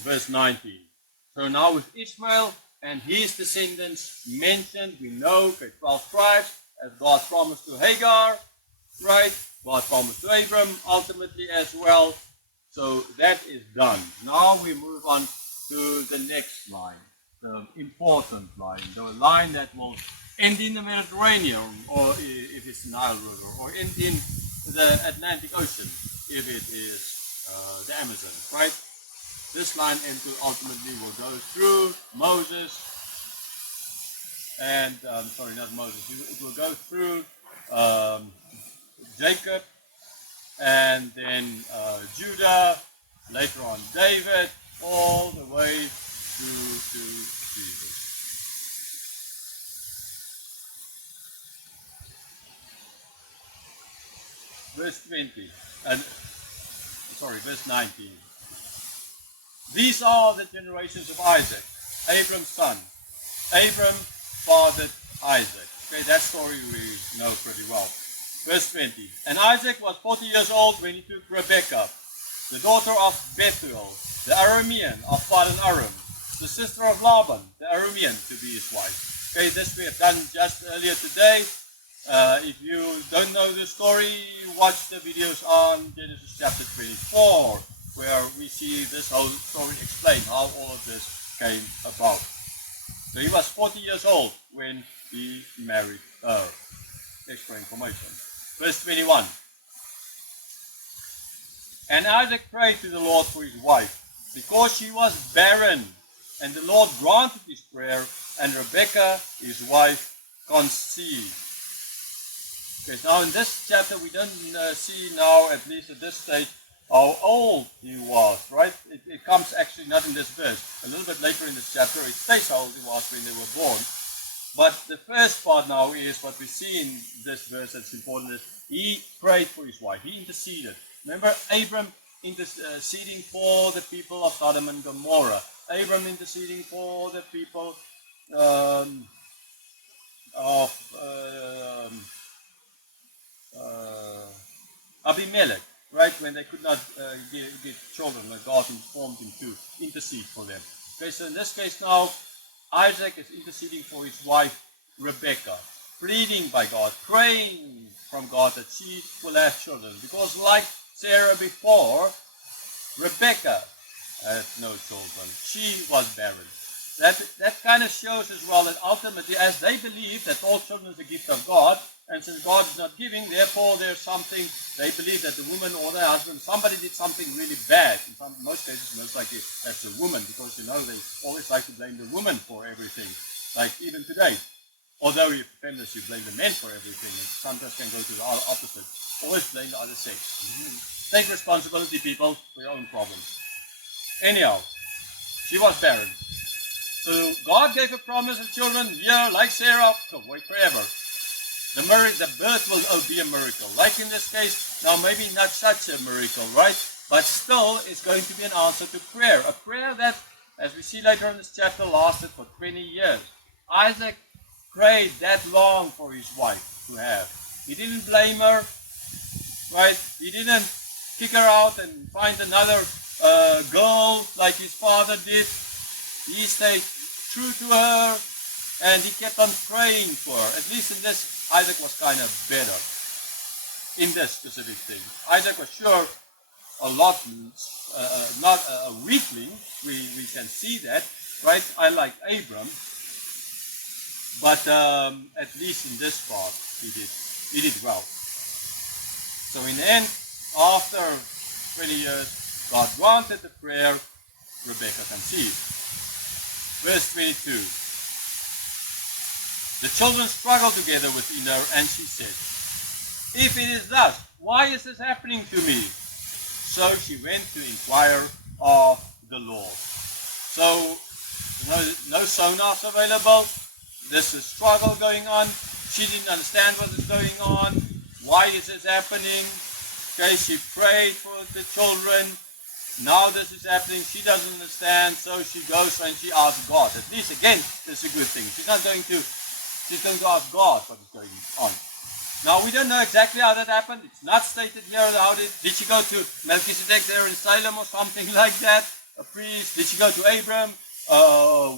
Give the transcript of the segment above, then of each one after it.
verse 19. So now with Ishmael and his descendants mentioned, we know, okay, 12 tribes, as God promised to Hagar, right? God promised to Abram ultimately as well. So that is done. Now we move on to the next line, the important line, the line that will end in the Mediterranean, or if it's the Nile River, or end in the Atlantic Ocean, if it is the Amazon, right? This line ultimately will go through Moses, and sorry, not Moses. It will go through Jacob, and then Judah, later on David, all the way through to Jesus. Verse 20, verse 19. These are the generations of Isaac, Abram's son. Abram fathered Isaac. Okay, that story we know pretty well. Verse 20. And Isaac was 40 years old when he took Rebekah, the daughter of Bethuel, the Aramean of Padan Aram, the sister of Laban, the Aramean, to be his wife. Okay, this we have done just earlier today. If you don't know the story, watch the videos on Genesis chapter 24, where we see this whole story explained, how all of this came about. So he was 40 years old when he married her. Extra information. Verse 21. And Isaac prayed to the Lord for his wife, because she was barren. And the Lord granted his prayer, and Rebekah, his wife, conceived. Okay, now in this chapter we don't see now, at least at this stage, how old he was, right? It comes actually not in this verse. A little bit later in this chapter it states how old he was when they were born. But the first part now is what we see in this verse that's important is he prayed for his wife. He interceded. Remember Abram interceding for the people of Sodom and Gomorrah. Abram interceding for the people of Abimelech, right? When they could not get children, and God informed him to intercede for them. Okay, so in this case now, Isaac is interceding for his wife Rebekah, pleading by God, praying from God that she will have children. Because like Sarah before, Rebekah had no children. She was barren. That kind of shows as well that ultimately, as they believe that all children is a gift of God, and since God is not giving, therefore there's something, they believe that the woman or the husband, somebody did something really bad. In most cases, most likely that's the woman, because you know they always like to blame the woman for everything. Like even today, although you feminists, you blame the men for everything, it sometimes can go to the opposite. Always blame the other sex. Take responsibility, people, for your own problems. Anyhow, she was barren. So God gave a promise of children, yeah, like Sarah, to wait forever. The birth will be a miracle. Like in this case, now maybe not such a miracle, right? But still, it's going to be an answer to prayer. A prayer that, as we see later in this chapter, lasted for 20 years. Isaac prayed that long for his wife to have. He didn't blame her, right? He didn't kick her out and find another girl like his father did. He stayed true to her, and he kept on praying for her. At least in this, Isaac was kind of better in this specific thing. Isaac was sure a lot, not a weakling. We can see that, right? I like Abram, but at least in this part, he did well. So in the end, after 20 years, God granted the prayer. Rebekah conceived. Verse 22. The children struggled together within her, and she said, if it is thus, why is this happening to me? So she went to inquire of the Lord. So, no sonars available. There's a struggle going on. She didn't understand what is going on. Why is this happening? Okay, she prayed for the children. Now this is happening. She doesn't understand, so she goes and she asks God. At least, again, that's a good thing. She's going to ask God what is going on. Now, we don't know exactly how that happened. It's not stated here. Did she go to Melchizedek there in Salem or something like that? priest. Did she go to Abram?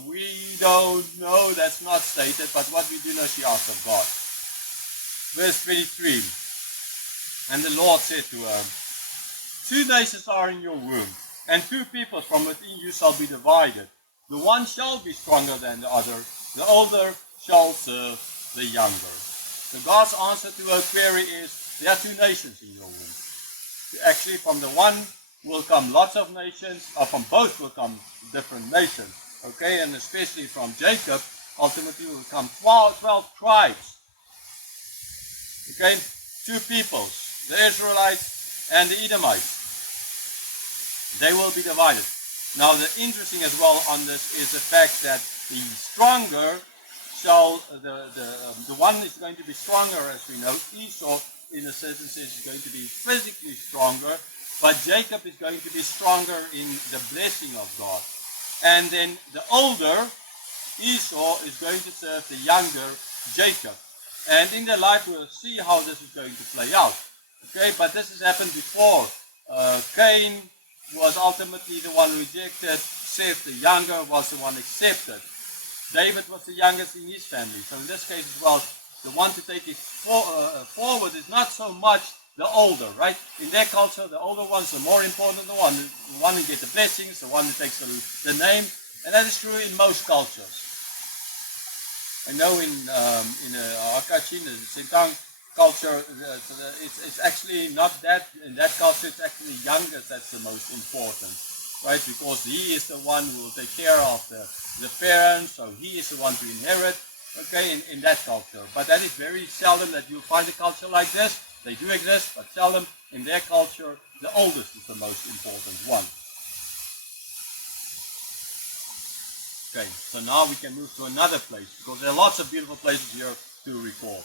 We don't know. That's not stated. But what we do know, she asked of God. Verse 23. And the Lord said to her, 2 nations are in your womb, and 2 peoples from within you shall be divided. The one shall be stronger than the other. The older shall serve the younger. So God's answer to her query is, there are 2 nations in your womb. Actually, from the one will come lots of nations, or from both will come different nations. Okay, and especially from Jacob, ultimately will come 12 tribes. Okay, 2 peoples, the Israelites and the Edomites. They will be divided. Now, the interesting as well on this is the fact that the stronger shall, the one is going to be stronger, as we know. Esau, in a certain sense, is going to be physically stronger, but Jacob is going to be stronger in the blessing of God. And then the older, Esau, is going to serve the younger, Jacob. And in their life, we'll see how this is going to play out. Okay, but this has happened before. Cain was ultimately the one rejected. Seth, the younger, was the one accepted. David was the youngest in his family. So in this case as well, the one to take it forward is not so much the older, right? In their culture, the older ones are more important than the one who gets the blessings, the one who takes the name. And that is true in most cultures. I know in Akachin, the Sintang culture, it's actually not that. In that culture, it's actually youngest that's the most important, right? Because he is the one who will take care of the parents, so he is the one to inherit, okay, in that culture. But that is very seldom that you'll find a culture like this. They do exist, but seldom. In their culture, the oldest is the most important one. Okay, so now we can move to another place, because there are lots of beautiful places here to recall.